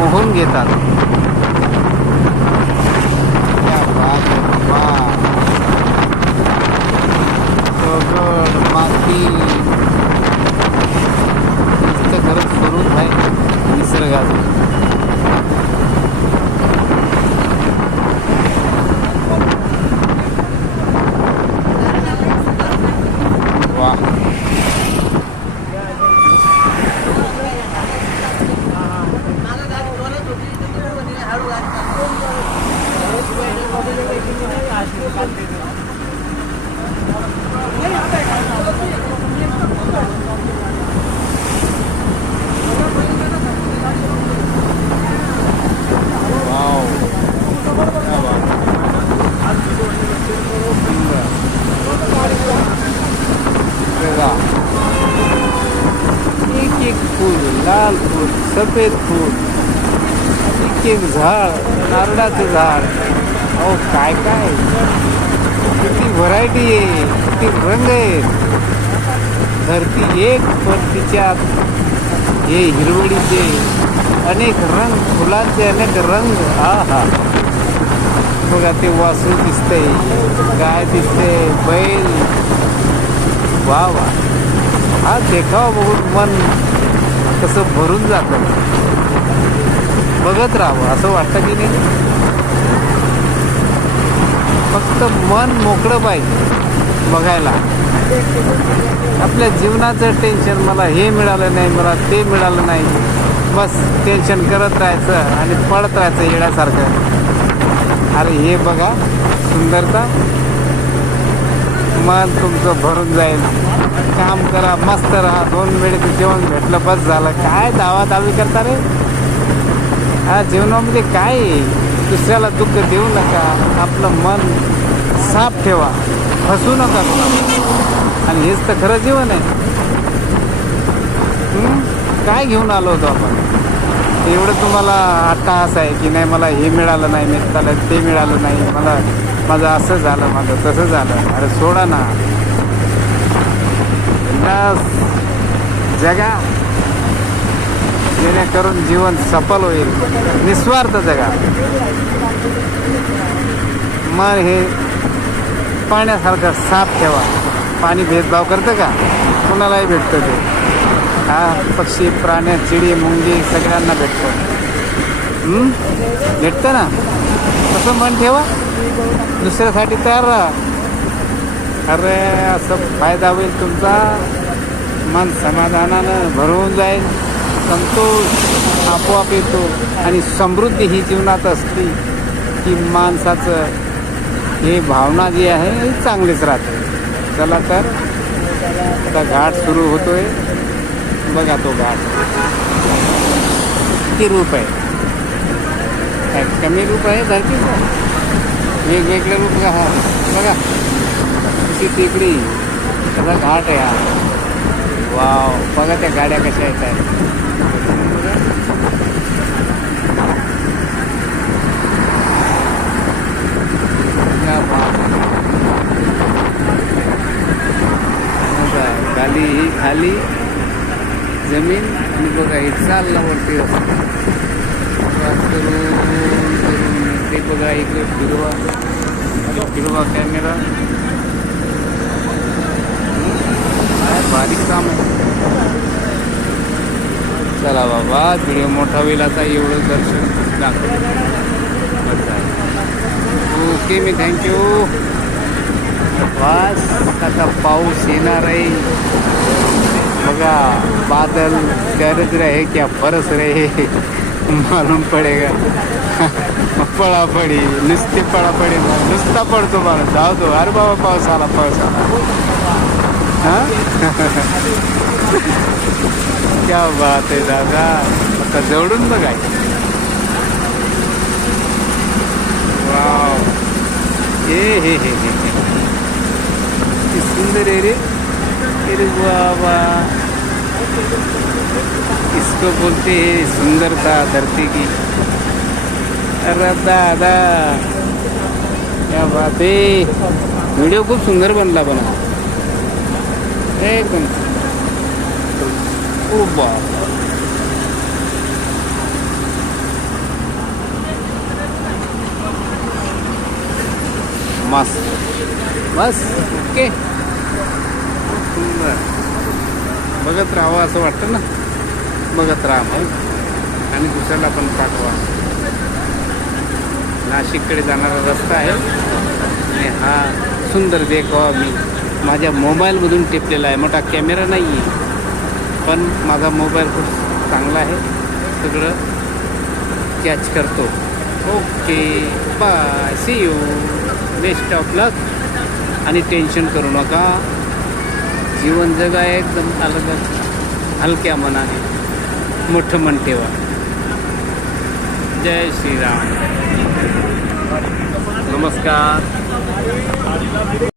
मोहून घेतात. दगड, माती नुसतं खरंच स्वरूप आहे निसर्गाचं वा वाव क्या बात सुंदर बघा एक एक फूल लाल फूल सफेद फूल एक एक झाड नारळाचं झाड. अहो काय काय? किती व्हरायटी आहे किती रंग आहेत धरती एक पण तिच्यात हे हिरवळीचे अनेक रंग फुलांचे अनेक रंग. हा हा बघा ते वासू दिसतंय गाय दिसते बैल. वा वा. हा देखावा बघून मन कसं भरून जातं. बघत राहावं असं वाटतं की नाही? फक्त मन मोकळं पाहिजे बघायला. आपल्या जीवनाचं टेन्शन मला हे मिळालं नाही मला ते मिळालं नाही. बस टेन्शन करत राहायचं आणि पडत राहायचं येण्यासारखं अरे हे बघा सुंदरता. मन तुमचं भरून जाईल. काम करा मस्त राहा. दोन वेळेचं जेवण भेटलं बस झालं. काय दावा दावी करता रे? हा जीवनामध्ये काय? आहे? दुसऱ्याला दुःख देऊ नका. आपलं मन साफ ठेवा. फसू नका आणि हेच तर खरं जीवन आहे. काय घेऊन आलो होतो आपण? एवढं तुम्हाला अट्टहास आहे की नाही मला हे मिळालं नाही मिळालं ते मिळालं नाही. मला माझं असं झालं माझं तसं झालं. अरे सोडा ना. जगा. जेणेकरून जीवन सफल होईल. निस्वार्थ जगा. मन हे पाण्यासारखं साफ ठेवा. पाणी भेदभाव करतं का? कुणालाही भेटतं ते. हा पक्षी प्राण्या चिडी मुंगी सगळ्यांना भेटतो. भेटतं ना? तसं मन ठेवा. दुसऱ्यासाठी तयार राहा. अरे असं फायदा होईल तुमचा. मन समाधानानं भरवून जाईल. संतोष आपोआप येतो आणि समृद्धी ही जीवनात असली की माणसाचं हे भावना जी आहे ही चांगलीच राहते. चला तर आता घाट सुरू होतोय. बघा तो घाट किती रूप आहे? कमी रूप आहे धरतीचं वेगवेगळे रूप का हा. बघा. अशी टेकडी कसा घाट आहे हा. वाव. बघा त्या गाड्या कशा येत आहेत. खाली ही खाली. जमीन आणि बघा हे चालला वरती ते बघा एक फिरवा हिरवा कॅमेरा बारीक काम आहे चला बाबा व्हिडिओ मोठा होईल आता एवढं दर्शन दाखव ओके मी थँक्यू बस आता पाऊस येणार आहे बघा बादल गरज रहे क्या फरस रहे मालूम पडेगा पळापडी नुसती पळापडी नुसता पडतो माणूस धावतो अरे बाबा पाऊस आला पाऊस आला क्या बात आहे दादा आता जवळून बघाय वाव हे हे हे हे सुंदर आहे रे इसको बोलते हैं सुंदरता धरती की। अरे दादा क्या बात है। व्हिडिओ खूप सुंदर बनला बना। एकदम। ओ बा मस्त। बस ओके। बघत राहावं असं वाटतं ना? बघत राहा मग. आणि दुसऱ्याला पण पाठवा. नाशिककडे जाणारा रस्ता आहे. आणि हा सुंदर देखावा मी माझ्या मोबाईलमधून टिपलेला आहे. मोठा कॅमेरा नाही आहे पण माझा मोबाईल खूप चांगला आहे. सगळं कॅच करतो. Okay. Bye. See you best of luck आणि टेन्शन करू नका. जीवन जगा एकदम अलगच हलक्या मनाने मोठं मन ठेवा. जय श्रीराम. नमस्कार.